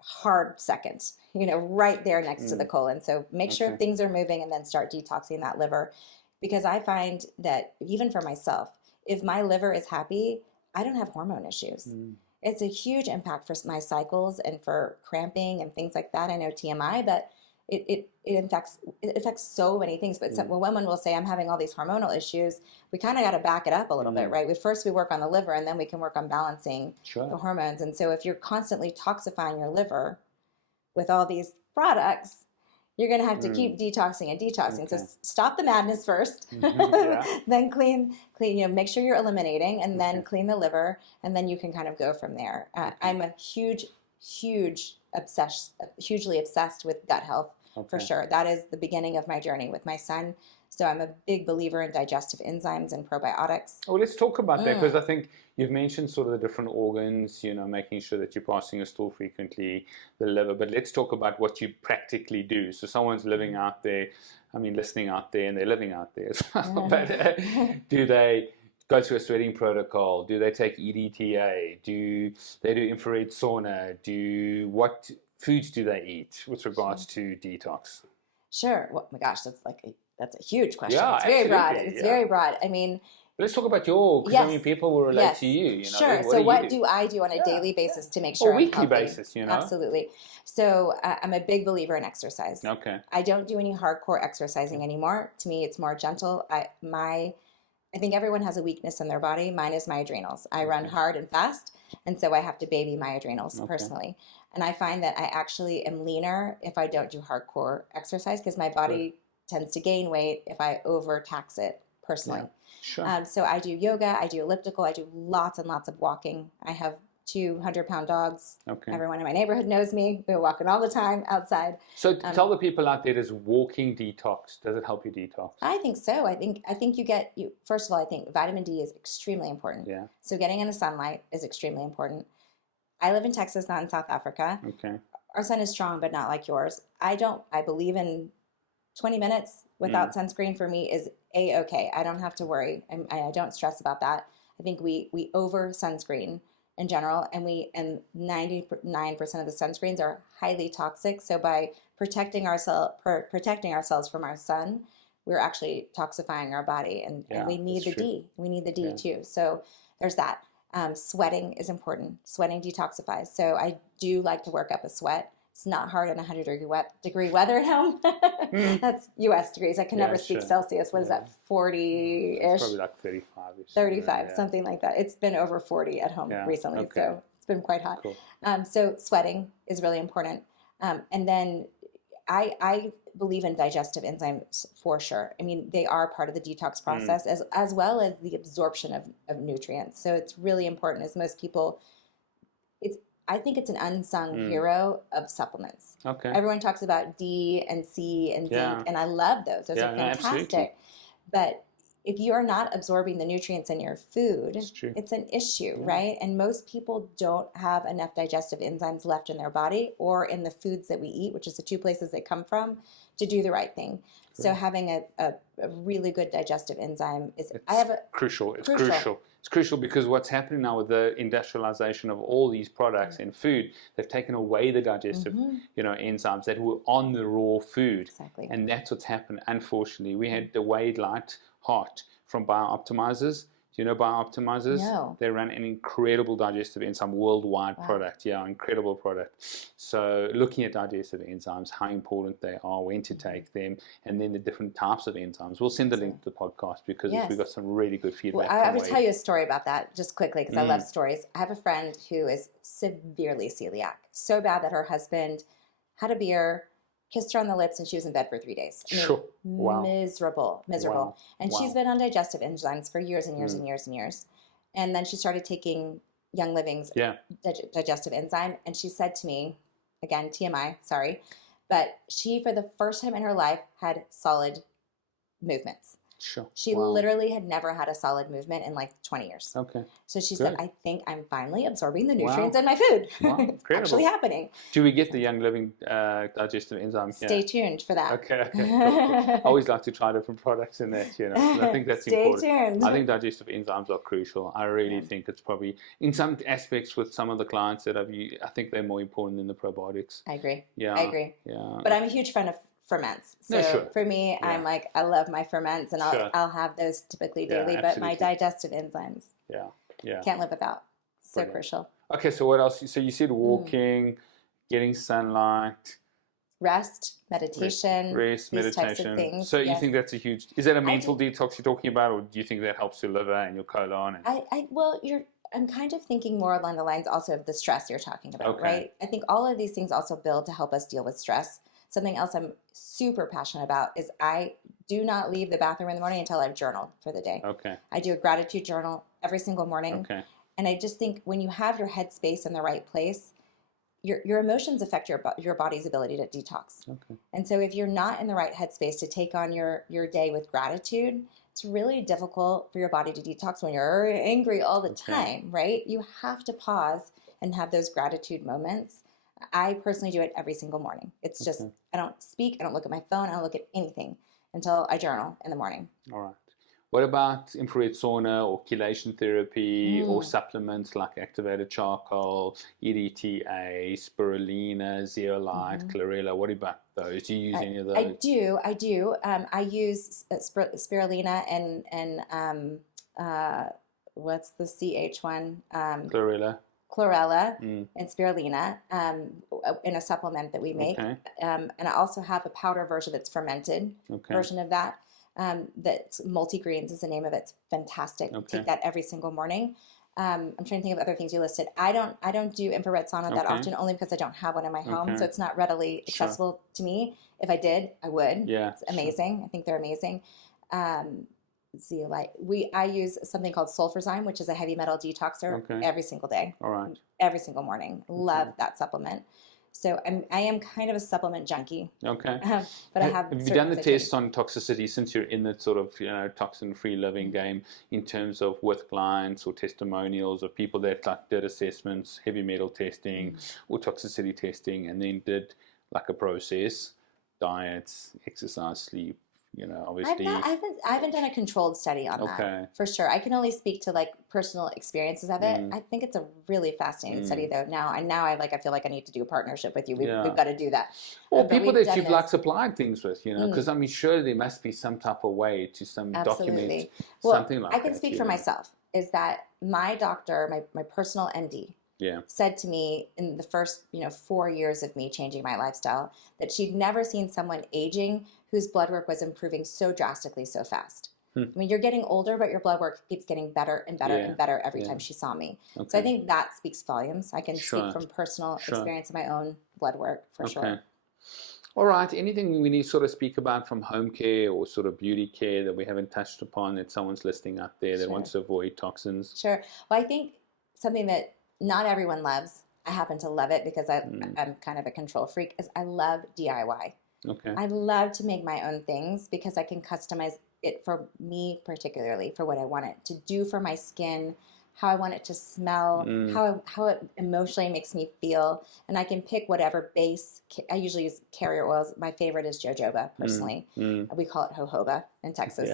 hard second, right there next to the colon. So make sure things are moving and then start detoxing that liver. Because I find that even for myself, if my liver is happy, I don't have hormone issues. It's a huge impact for my cycles and for cramping and things like that. I know TMI, but it affects so many things. But when women will say, I'm having all these hormonal issues, we kind of got to back it up a little bit, right? We work on the liver and then we can work on balancing the hormones. And so if you're constantly toxifying your liver with all these products, you're going to have to keep detoxing and detoxing. So stop the madness first, then clean, make sure you're eliminating and then clean the liver. And then you can kind of go from there. I'm a hugely obsessed with gut health. for sure. That is the beginning of my journey with my son. So I'm a big believer in digestive enzymes and probiotics. Well, let's talk about that, because I think you've mentioned sort of the different organs, making sure that you're passing a stool frequently, the liver, but let's talk about what you practically do. So someone's living out there, listening out there, and they're living out there as well. But do they go through a sweating protocol? Do they take EDTA? Do they do infrared sauna? What foods do they eat with regards to detox? Sure. Oh my gosh, that's a huge question. Yeah, it's very broad. It's very broad. I mean, let's talk about because people will relate to you. Sure. So what do I do on a daily basis to make sure I'm weekly healthy? basis, Absolutely. So I'm a big believer in exercise. Okay. I don't do any hardcore exercising anymore. To me, it's more gentle. I think everyone has a weakness in their body. Mine is my adrenals. I run hard and fast, and so I have to baby my adrenals personally. And I find that I actually am leaner if I don't do hardcore exercise, because my body tends to gain weight if I overtax it personally. Yeah. Sure. So I do yoga, I do elliptical, I do lots and lots of walking. I have 200-pound dogs. Okay. Everyone in my neighborhood knows me. We're walking all the time outside. So tell the people out there, does walking detox, does it help you detox? I think so. I think first of all, I think vitamin D is extremely important. Yeah. So getting in the sunlight is extremely important. I live in Texas, not in South Africa. Okay. Our sun is strong, but not like yours. I believe in 20 minutes without sunscreen for me is A-okay. I don't have to worry. I don't stress about that. I think we over sunscreen in general, and 99% of the sunscreens are highly toxic. So by protecting ourselves from our sun, we're actually toxifying our body, and we need the D. We need the D too. So there's that. Sweating is important. Sweating detoxifies. So I do like to work up a sweat. It's not hard in 100-degree weather at home. That's U.S. degrees. I can never speak Celsius. What is that, 40-ish? It's probably like 35-ish. 35, something like that. It's been over 40 at home recently, so it's been quite hot. Cool. So sweating is really important. And then I believe in digestive enzymes for sure. I mean, they are part of the detox process as well as the absorption of nutrients. So it's really important, as most people, I think it's an unsung hero of supplements. Okay. Everyone talks about D and C and zinc, and I love those. Those are fantastic. But if you are not absorbing the nutrients in your food, it's an issue, right? And most people don't have enough digestive enzymes left in their body or in the foods that we eat, which is the two places they come from, to do the right thing. So having a really good digestive enzyme is crucial. It's crucial. It's crucial because what's happening now with the industrialization of all these products in food, they've taken away the digestive, enzymes that were on the raw food. Exactly. And that's what's happened. Unfortunately, we had the Wade Light Heart from BioOptimizers. Do you know BioOptimizers? No. They run an incredible digestive enzyme worldwide product. Yeah, incredible product. So looking at digestive enzymes, how important they are, when to take them, and then the different types of enzymes. We'll send the link to the podcast because we've got some really good feedback. Well, I would tell you a story about that just quickly because I love stories. I have a friend who is severely celiac, so bad that her husband had a beer, kissed her on the lips, and she was in bed for 3 days. Miserable. Wow. And she's been on digestive enzymes for years and years and years and years. And then she started taking Young Living's digestive enzyme. And she said to me, again, TMI, sorry, but she, for the first time in her life, had solid movements. Sure. She literally had never had a solid movement in like 20 years. Okay. So she said, I think I'm finally absorbing the nutrients in my food. Wow. It's actually happening. Do we get the Young Living digestive enzyme? Stay tuned for that. Okay. Cool. I always like to try different products in that, I think that's important. Stay tuned. I think digestive enzymes are crucial. I really think it's probably, in some aspects with some of the clients that I've used, I think they're more important than the probiotics. I agree. Yeah. I agree. Yeah. But I'm a huge fan of ferments. So for me, I'm like, I love my ferments, and I'll have those typically daily, but my digestive enzymes, can't live without. So crucial. Okay, so what else? So you said walking, getting sunlight, rest, meditation, rest, these meditation. types of things. So you think that's a huge, is that a mental detox you're talking about, or do you think that helps your liver and your colon? I'm kind of thinking more along the lines also of the stress you're talking about, right? I think all of these things also build to help us deal with stress. Something else I'm super passionate about is I do not leave the bathroom in the morning until I've journaled for the day. Okay. I do a gratitude journal every single morning. Okay. And I just think when you have your headspace in the right place, your emotions affect your body's ability to detox. Okay. And so if you're not in the right headspace to take on your day with gratitude, it's really difficult for your body to detox when you're angry all the time, right? You have to pause and have those gratitude moments. I personally do it every single morning. It's just, I don't speak, I don't look at my phone, I don't look at anything until I journal in the morning. All right. What about infrared sauna or chelation therapy or supplements like activated charcoal, EDTA, spirulina, zeolite, chlorella? What about those? Do you use any of those? I do. I use spirulina and what's the CH one? Chlorella. Chlorella and spirulina in a supplement that we make. And I also have a powder version that's fermented version of that. That's multi-greens is the name of it. It's fantastic. Take that every single morning. I'm trying to think of other things you listed. I don't do infrared sauna that often, only because I don't have one in my home, so it's not readily accessible to me. If I did, I would. Yeah, it's amazing. I think they're amazing. Zeolite. I use something called sulfurzyme, which is a heavy metal detoxer every single day. All right. Every single morning. Love that supplement. So I am kind of a supplement junkie. Okay. But I have you done the tests on toxicity since you're in that sort of toxin-free living game in terms of with clients or testimonials of people that like did assessments, heavy metal testing or toxicity testing, and then did like a process, diets, exercise, sleep. Obviously. I haven't done a controlled study on that for sure. I can only speak to like personal experiences of it. I think it's a really fascinating study though. Now I feel like I need to do a partnership with you. We've got to do that. Or people that you've like supplied things with, because I mean, sure there must be some type of way to document something like that. I can speak for myself. Is that my doctor, my personal ND, said to me in the first 4 years of me changing my lifestyle that she'd never seen someone aging whose blood work was improving so drastically so fast. I mean, you're getting older, but your blood work keeps getting better and better and better every time she saw me. So I think that speaks volumes. I can speak from personal experience of my own blood work for sure. All right. Anything we need to sort of speak about from home care or sort of beauty care that we haven't touched upon that someone's listening out there that wants to avoid toxins? Sure. Well, I think something that not everyone loves, I happen to love it because I'm kind of a control freak, is I love DIY. I love to make my own things because I can customize it for me particularly, for what I want it to do for my skin, how I want it to smell, how it emotionally makes me feel. And I can pick whatever base. I usually use carrier oils. My favorite is jojoba, personally. We call it jojoba in Texas.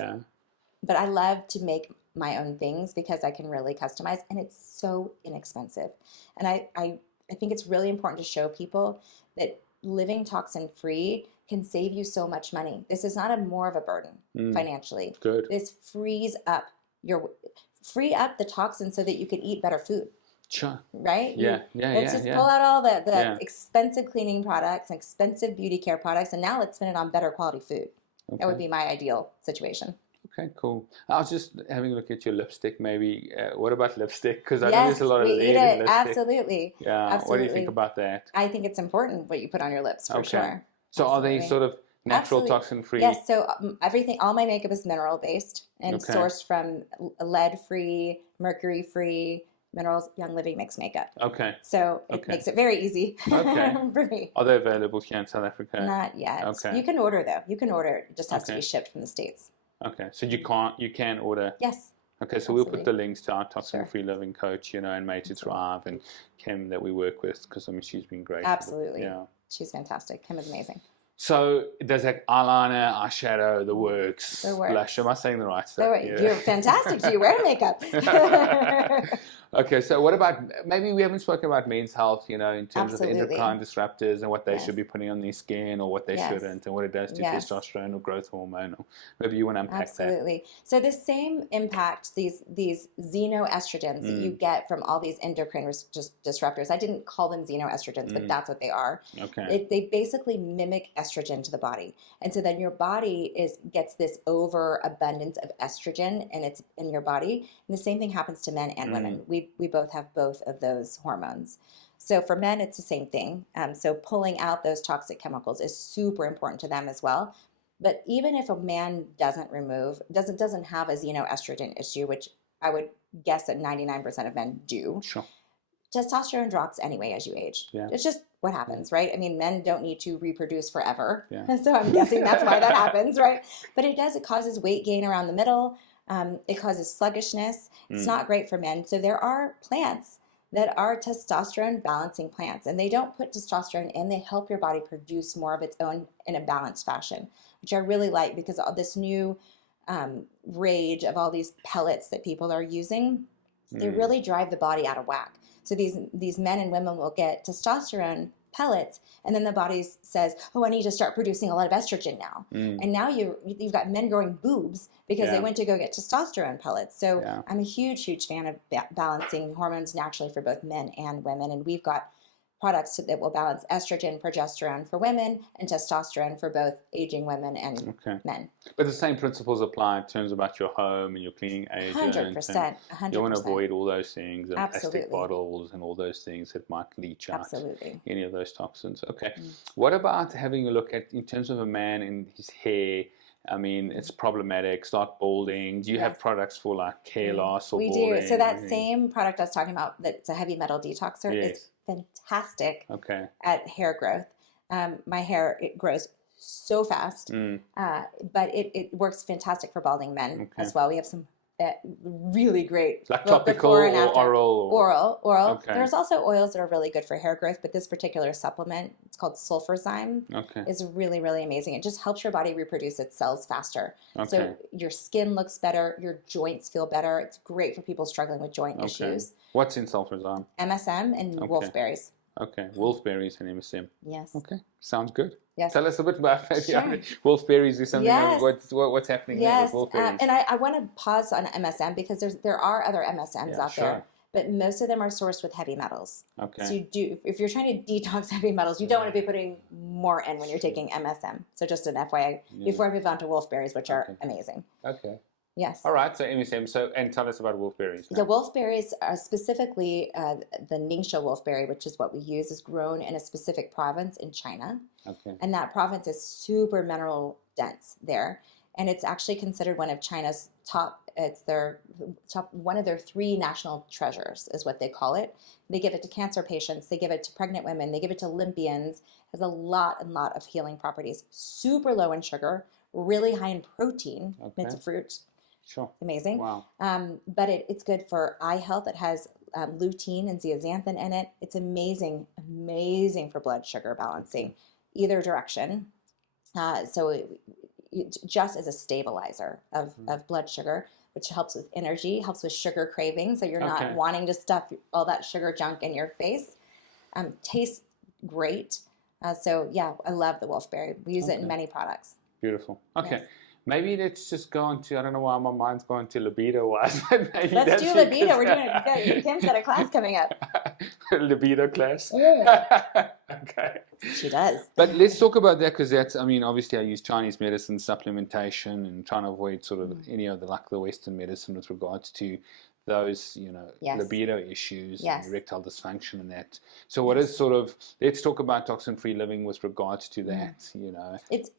But I love to make my own things because I can really customize, and it's so inexpensive. And I think it's really important to show people that living toxin free can save you so much money. This is not more of a burden financially. Good. This frees up the toxins so that you can eat better food. Sure. Right? Let's just pull out all the expensive cleaning products and expensive beauty care products, and now let's spend it on better quality food. That would be my ideal situation. Okay, cool. I was just having a look at your lipstick. Maybe what about lipstick? Because I know there's a lot of lead in lipstick. Absolutely. Yeah. Absolutely. What do you think about that? I think it's important what you put on your lips for sure. So are they sort of natural toxin free? Yes. So all my makeup is mineral based and sourced from lead free, mercury free minerals, Young Living Mix makeup. Okay. So it makes it very easy for me. Are they available here in South Africa? Not yet. Okay. You can order though. You can order. It just has to be shipped from the States. Okay. So you can order. Yes. Okay, so we'll put the links to our toxin-free living coach, and Made to Thrive, and Kim that we work with, because I mean she's been great. Absolutely. Yeah. She's fantastic. Kim is amazing. So does like eyeliner, eyeshadow, the works, blush? Am I saying the right stuff? You're fantastic. Do you wear makeup? Okay, so what about, maybe we haven't spoken about men's health, in terms of endocrine disruptors and what they should be putting on their skin or what they shouldn't, and what it does to testosterone or growth hormone, or maybe you want to unpack that. Absolutely. So the same impact, these xenoestrogens that you get from all these endocrine disruptors, I didn't call them xenoestrogens, but that's what they are. Okay. They basically mimic estrogen to the body. And so then your body gets this overabundance of estrogen in your body. And the same thing happens to men and women. We both have both of those hormones. So for men, it's the same thing. So pulling out those toxic chemicals is super important to them as well. But even if a man doesn't have a xenoestrogen issue, which I would guess that 99% of men do, testosterone drops anyway as you age. Yeah. It's just what happens, right? I mean, men don't need to reproduce forever. Yeah. So I'm guessing that's why that happens, right? But it causes weight gain around the middle. It causes sluggishness. It's not great for men. So there are plants that are testosterone balancing plants, and they don't put testosterone in. They help your body produce more of its own in a balanced fashion, which I really like, because all this new rage of all these pellets that people are using, they really drive the body out of whack. So these men and women will get testosterone pellets, and then the body says, oh, I need to start producing a lot of estrogen now. And now you've got men growing boobs because they went to go get testosterone pellets. So I'm a huge fan of balancing hormones naturally for both men and women. And we've got products that will balance estrogen, progesterone for women, and testosterone for both aging women and men. But the same principles apply in terms about your home and your cleaning agent. 100%. You want to avoid all those things, and Absolutely. plastic bottles and all those things that might leach out Absolutely. any of those toxins. Okay. What about having a look at, in terms of a man and his hair? I mean, it's problematic. Start balding. Do you have products for like hair loss or balding? We do. So that same product I was talking about, that's a heavy metal detoxer, is fantastic at hair growth. My hair, it grows so fast, but it works fantastic for balding men as well. We have some really great, like topical or oral. Oral. There's also oils that are really good for hair growth, but this particular supplement, it's called sulfurzyme, is really, really amazing. It just helps your body reproduce its cells faster. So your skin looks better, your joints feel better. It's great for people struggling with joint issues. What's in sulfurzyme? MSM and wolfberries. Okay, wolfberries and MSM. Yes. Okay, sounds good. Yes. Tell us a bit about that. Sure. Wolfberries is something. What's happening there with wolfberries? And I want to pause on MSM because there are other MSMs out there, but most of them are sourced with heavy metals. Okay. So if you're trying to detox heavy metals, you don't want to be putting more in when you're taking MSM. So just an FYI before I move on to wolfberries, which are amazing. Okay. Yes. All right. So MSM. And tell us about wolfberries. The wolfberries are specifically the Ningxia wolfberry, which is what we use, is grown in a specific province in China. Okay. And that province is super mineral dense there, and it's actually considered one of China's top. It's their top, one of their 3 national treasures, is what they call it. They give it to cancer patients. They give it to pregnant women. They give it to Olympians. It has a lot of healing properties. Super low in sugar, really high in protein. It's a fruit. Sure. Amazing. Wow. But it's good for eye health. It has lutein and zeaxanthin in it. It's amazing for blood sugar balancing, either direction. So it just as a stabilizer of blood sugar, which helps with energy, helps with sugar craving. So you're not wanting to stuff all that sugar junk in your face. Tastes great. So yeah, I love the wolfberry. We use it in many products. Beautiful. Okay. Yes. Maybe let's just go on to, I don't know why my mind's going to libido-wise. Let's do libido. We're doing Kim's got a class coming up. Libido class. Okay. She does. But let's talk about that, because that's, I mean, obviously I use Chinese medicine, supplementation, and trying to avoid sort of any of the Western medicine with regards to those, libido issues, and erectile dysfunction and that. So what is sort of, let's talk about toxin-free living with regards to that,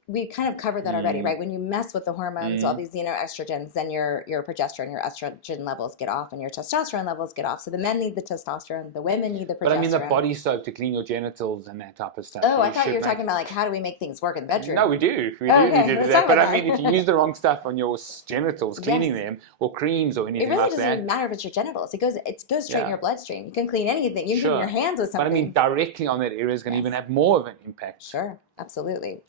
We kind of covered that already, right? When you mess with the hormones, all these xenoestrogens, then your progesterone, your estrogen levels get off, and your testosterone levels get off. So the men need the testosterone, the women need the progesterone. But I mean the body soap to clean your genitals and that type of stuff. Oh, I thought you were talking about how do we make things work in the bedroom? No, we do. We do that. But I mean, if you use the wrong stuff on your genitals, cleaning them, or creams or anything like that. It really doesn't even matter if it's your genitals. It goes straight in your bloodstream. You can clean anything. You can clean your hands with something. But I mean, directly on that area is going to even have more of an impact. Sure. Absolutely.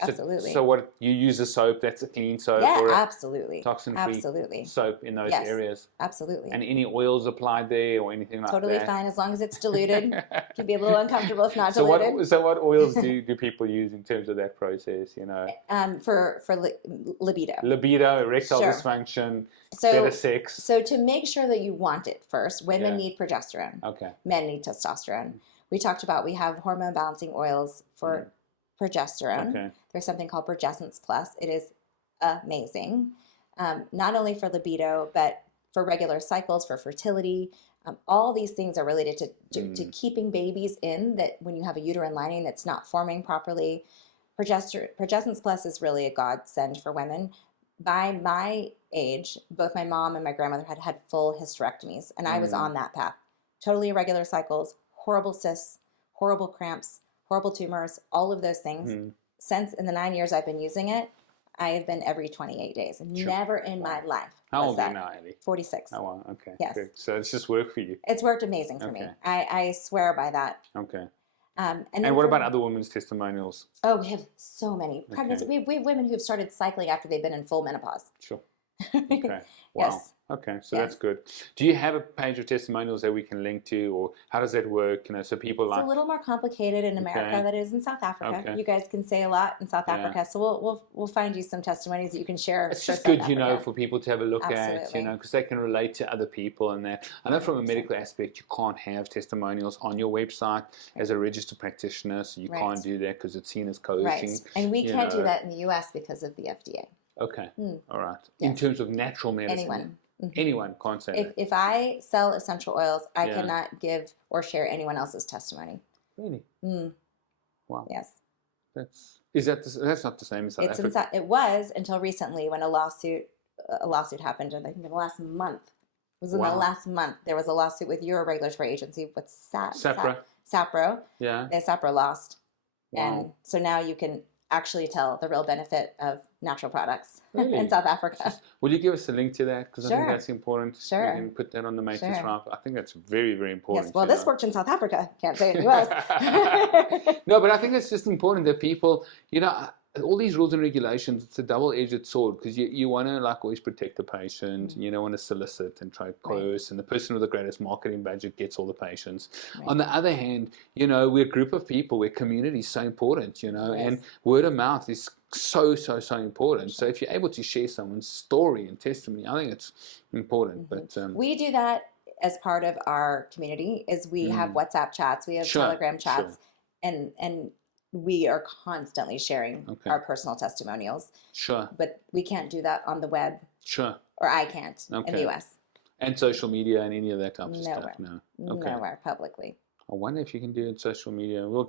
So what, you use a soap that's a clean soap? Yeah, or absolutely. Toxin-free soap in those areas? Absolutely. And any oils applied there or anything like that? Totally fine, as long as it's diluted. It can be a little uncomfortable if not diluted. So what oils do people use in terms of that process, For libido. Libido, erectile dysfunction, better sex. So to make sure that you want it first, women need progesterone. Okay. Men need testosterone. We talked about, we have hormone balancing oils for progesterone. Okay. There's something called Progessence Plus. It is amazing, not only for libido, but for regular cycles, for fertility. All these things are related to keeping babies in, that when you have a uterine lining that's not forming properly. Progessence Plus is really a godsend for women. By my age, both my mom and my grandmother had full hysterectomies, and I was on that path. Totally irregular cycles, horrible cysts, horrible cramps, horrible tumors, all of those things. Since in the 9 years I've been using it, I have been every 28 days. Sure. Never in my life. How old are you now, Ally? 46. Oh, wow. Okay. Yes. Good. So it's just worked for you. It's worked amazing for me. I swear by that. Okay. And what about other women's testimonials? Oh, we have so many. Pregnancy. We have women who have started cycling after they've been in full menopause. Sure. Okay. Wow. Yes. Okay, so that's good. Do you have a page of testimonials that we can link to, or how does that work? So people it's a little more complicated in America than it is in South Africa. Okay. You guys can say a lot in South Africa, so we'll find you some testimonies that you can share. It's just good, for people to have a look at, Absolutely. because they can relate to other people and that. I know from a medical aspect, you can't have testimonials on your website as a registered practitioner, so you can't do that because it's seen as coaching. Right, and we can't do that in the U.S. because of the FDA. Okay, all right. Yes. In terms of natural medicine. Anyone. Anyone can't say that. If I sell essential oils, I cannot give or share anyone else's testimony. Really? Wow. Yes. That's not the same as South Africa. It was until recently when a lawsuit happened, and I think in the last month. It was in the last month. There was a lawsuit with your regulatory agency with SAPRO. Yeah. SAPRO lost. Wow. And so now you can actually tell the real benefit of natural products Really? in South Africa. Will you give us a link to that? Because I think that's important. Sure. And put that on the Matrix Drive. I think that's very, very important. Yes. Well, this worked in South Africa. Can't say it in the US. No, but I think it's just important that people, all these rules and regulations, it's a double-edged sword because you want to always protect the patient. You don't want to solicit and try to coerce, and the person with the greatest marketing budget gets all the patients. Right. On the other hand, we're a group of people where community is so important, and word of mouth is so important. So if you're able to share someone's story and testimony, I think it's important. But we do that as part of our community. Is we have WhatsApp chats, we have Telegram chats, and we are constantly sharing our personal testimonials. Sure. But we can't do that on the web. Sure. Or I can't in the US. And social media and any of that type of stuff? No. Okay. Nowhere publicly. I wonder if you can do it on social media. We'll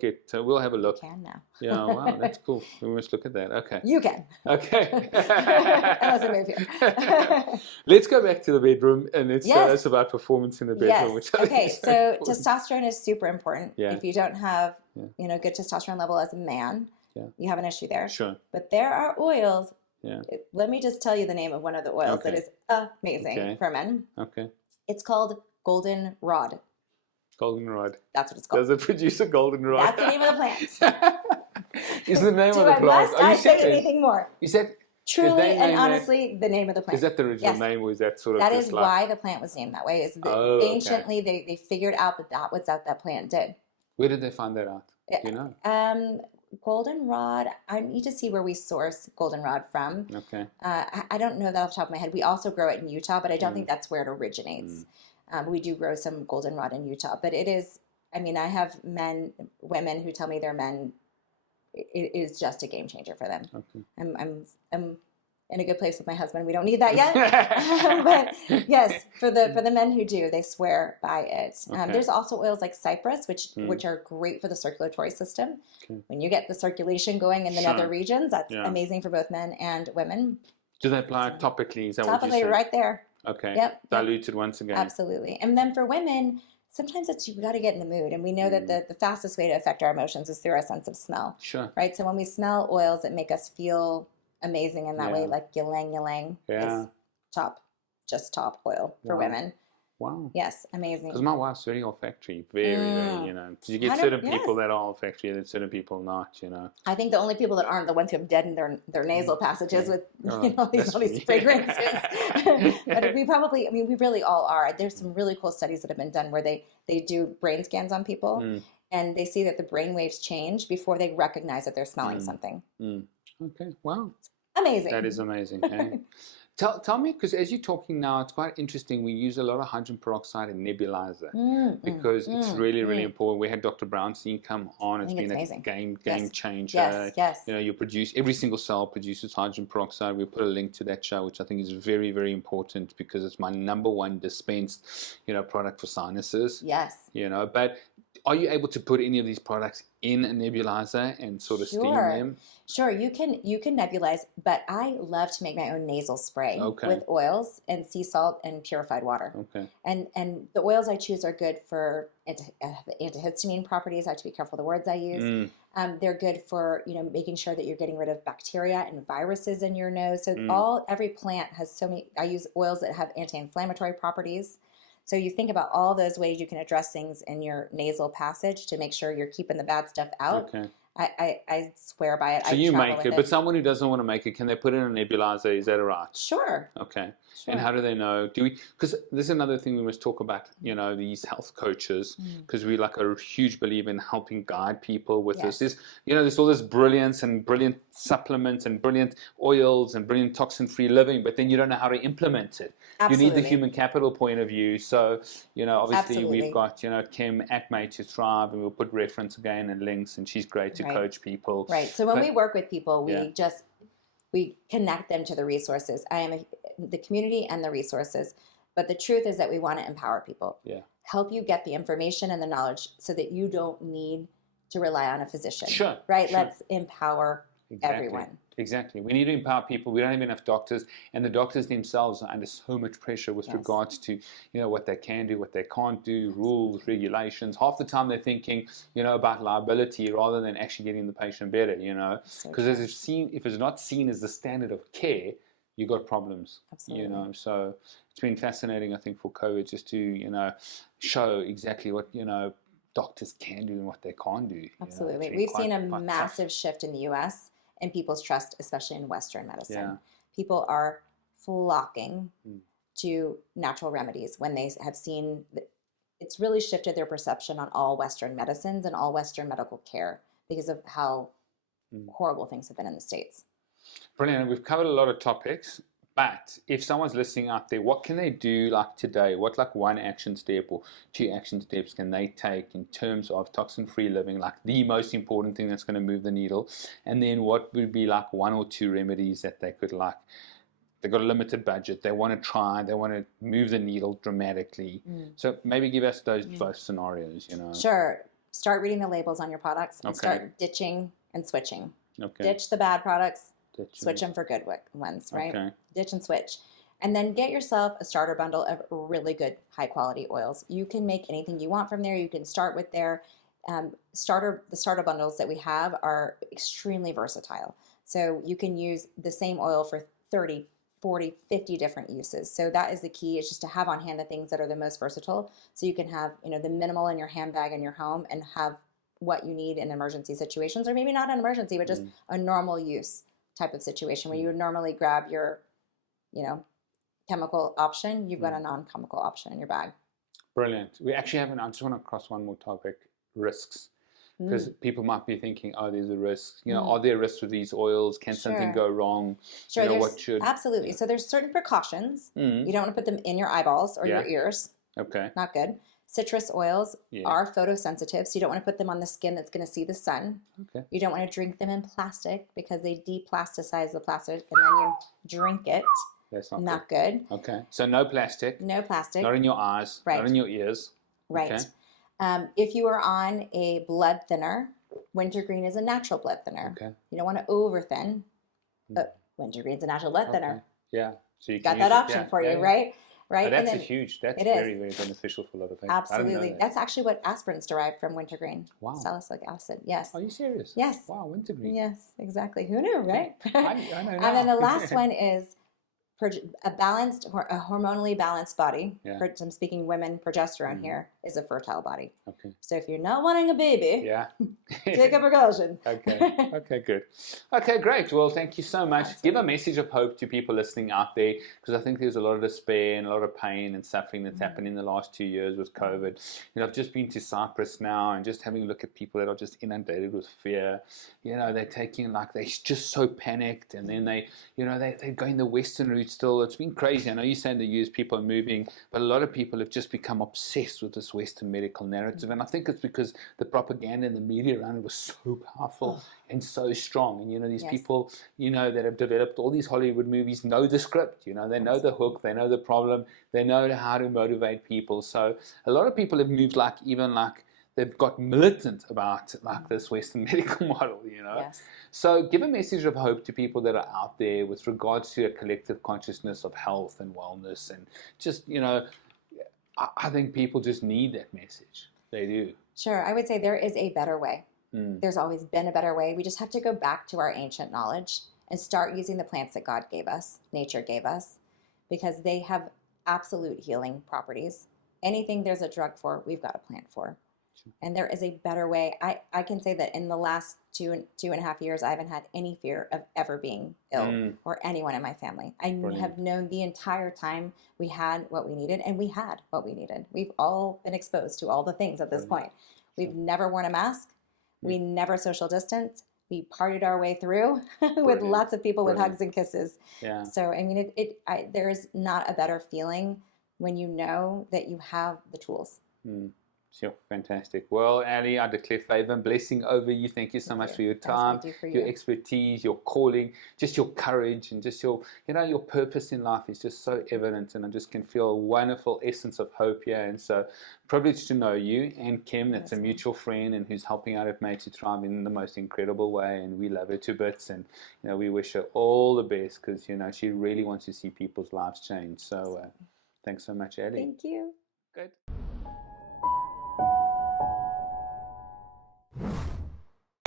have a look. You can now. Yeah, wow, that's cool. We must look at that. Okay. You can. Okay. Unless I move here. Let's go back to the bedroom, and let's it's about performance in the bedroom. Yes. Okay, so testosterone is super important. Yeah. If you don't have good testosterone level as a man, you have an issue there. Sure. But there are oils. Yeah. Let me just tell you the name of one of the oils that is amazing for men. Okay. It's called Golden Rod. Goldenrod. That's what it's called. Does it produce a goldenrod? That's the name of the plant. Is the name of the plant? Must I say anything more? Is that truly and honestly the name of the plant? Is that the original name, or is that sort of? That is why the plant was named that way. Is anciently they figured out that was what that plant did. Where did they find that out? Do you know? Goldenrod. I need to see where we source goldenrod from. Okay. I don't know that off the top of my head. We also grow it in Utah, but I don't think that's where it originates. We do grow some goldenrod in Utah, but it is, I have women who tell me their men, it is just a game changer for them. Okay. I'm in a good place with my husband. We don't need that yet. But yes, for the men who do, they swear by it. Okay. There's also oils like cypress, which are great for the circulatory system. Okay. When you get the circulation going in the nether regions, that's amazing for both men and women. Do they apply topically? Is that what you said? Topically, right there. Okay. Yep. Diluted once again. Absolutely. And then for women, sometimes you got to get in the mood. And we know that the fastest way to affect our emotions is through our sense of smell. Sure. Right? So when we smell oils that make us feel amazing in that way, like ylang is top oil for women. Wow. Yes, amazing. Because my wife's very olfactory, very, you get certain people that are olfactory and certain people not, I think the only people that aren't the ones who have deadened their nasal passages with all these fragrances. But we really all are. There's some really cool studies that have been done where they do brain scans on people and they see that the brain waves change before they recognize that they're smelling something. Okay, wow. Amazing. That is amazing. Hey? Tell me, because as you're talking now, it's quite interesting. We use a lot of hydrogen peroxide in nebulizer because it's really, really important. We had Dr. Brownstein come on. It's been a game changer. Yes. You produce, every single cell produces hydrogen peroxide. We put a link to that show, which I think is very, very important because it's my number one dispensed, product for sinuses. Yes. But are you able to put any of these products in a nebulizer and sort of steam them? Sure, you can nebulize, but I love to make my own nasal spray with oils and sea salt and purified water. Okay. And the oils I choose are good for antihistamine properties. I have to be careful the words I use. They're good for, you know, making sure that you're getting rid of bacteria and viruses in your nose. So every plant has so many. I use oils that have anti-inflammatory properties. So you think about all those ways you can address things in your nasal passage to make sure you're keeping the bad stuff out. Okay. I swear by it. So you make it, but someone who doesn't want to make it, can they put it in a nebulizer? Is that right? Sure. Okay. Sure. And how do they know? Because there's another thing we must talk about, you know, these health coaches, because we like a huge believer in helping guide people with this. You know, there's all this brilliance and brilliant supplements and brilliant oils and brilliant toxin-free living, but then you don't know how to implement it. Absolutely. You need the human capital point of view. So, you know, obviously we've got, you know, Kim at Made to Thrive, and we'll put reference again and links, and she's great to coach people. Right. So when we work with people, we connect them to the resources. I am the community and the resources. But the truth is that we want to empower people. Yeah. Help you get the information and the knowledge so that you don't need to rely on a physician. Sure. Right? Sure. Let's empower everyone. Exactly. We need to empower people. We don't have enough doctors, and the doctors themselves are under so much pressure with regards to, you know, what they can do, what they can't do, rules, regulations. Half the time they're thinking, you know, about liability rather than actually getting the patient better, you know. Because if it's not seen as the standard of care, you've got problems. Absolutely. You know, so it's been fascinating, I think, for COVID just to, you know, show exactly what, you know, doctors can do and what they can't do. Absolutely. We've seen a massive shift in the U.S. in people's trust, especially in Western medicine. Yeah. People are flocking to natural remedies when they have seen it's really shifted their perception on all Western medicines and all Western medical care because of how horrible things have been in the States. Brilliant. We've covered a lot of topics, but if someone's listening out there, what can they do like today? What like one action step or two action steps can they take in terms of toxin-free living, like the most important thing that's going to move the needle? And then what would be like one or two remedies that they could like, they've got a limited budget, they want to try, they want to move the needle dramatically. So maybe give us those both scenarios, you know. Sure. Start reading the labels on your products and start ditching and switching. Ditch the bad products. Switch them for good ones, right? Ditch and switch. And then get yourself a starter bundle of really good high quality oils. You can make anything you want from there. You can start with their the starter bundles that we have are extremely versatile. So you can use the same oil for 30, 40, 50 different uses. So that is the key, is just to have on hand the things that are the most versatile. So you can have, you know, the minimal in your handbag in your home and have what you need in emergency situations, or maybe not an emergency, but just a normal use type of situation where you would normally grab your, you know, chemical option. You've got a non-chemical option in your bag. Brilliant. We actually haven't, I just want to cross one more topic, risks. Because people might be thinking, oh, there's a risk. You know, are there risks with these oils? Can something go wrong? Sure, you know, absolutely. So there's certain precautions. You don't want to put them in your eyeballs or your ears. Okay. Not good. Citrus oils are photosensitive, so you don't want to put them on the skin that's going to see the sun. Okay. You don't want to drink them in plastic because they deplasticize the plastic and then you drink it. That's not good. Okay. So no plastic. No plastic. Not in your eyes. Right. Not in your ears. Right. Okay. If you are on a blood thinner, wintergreen is a natural blood thinner. Okay. You don't want to over thin, but wintergreen is a natural blood thinner. Yeah. So you got that option for you, right? Right. Oh, that's very, very beneficial for a lot of people. Absolutely. That's actually what aspirin's derived from wintergreen. Wow. Salicylic acid. Yes. Are you serious? Yes. Wow, wintergreen. Yes, exactly. Who knew, right? I know now. And then the last one is a hormonally balanced body. Yeah. I'm speaking women, progesterone here, is a fertile body. Okay. So if you're not wanting a baby, take a precaution. Okay. Okay, good. Okay, great. Well, thank you so much. Absolutely. Give a message of hope to people listening out there, because I think there's a lot of despair and a lot of pain and suffering that's happened in the last 2 years with COVID. You know, I've just been to Cyprus now and just having a look at people that are just inundated with fear. You know, they're they're just so panicked, and then they're going the Western route still. It's been crazy. I know you're saying the US people are moving, but a lot of people have just become obsessed with this Western medical narrative. And I think it's because the propaganda and the media around it was so powerful and so strong. And, you know, these people, you know, that have developed all these Hollywood movies know the script, you know, they know the hook, they know the problem, they know how to motivate people. So a lot of people have moved even they've got militant about like this Western medical model, Yes. So give a message of hope to people that are out there with regards to a collective consciousness of health and wellness, and just, I think people just need that message. They do. Sure. I would say there is a better way. There's always been a better way. We just have to go back to our ancient knowledge and start using the plants that God gave us, nature gave us, because they have absolute healing properties. Anything there's a drug for, we've got a plant for. And there is a better way. I can say that in the last two and a half years, I haven't had any fear of ever being ill or anyone in my family. I have known the entire time we had what we needed, and we had what we needed. We've all been exposed to all the things at this point. We've never worn a mask. We never social distanced. We partied our way through with lots of people with hugs and kisses. Yeah. So, I mean, there is not a better feeling when you know that you have the tools. Sure, fantastic. Well, Ally, I declare favor and blessing over you. Thank you so much for your time, your expertise, your calling, just your courage, and just your purpose in life is just so evident, and I just can feel a wonderful essence of hope here. And so privileged to know you and Kim, that's a mutual friend and who's helping out at Made to Thrive in the most incredible way, and we love her to bits, and we wish her all the best, because she really wants to see people's lives change. So thanks so much, Ally. Thank you. Good.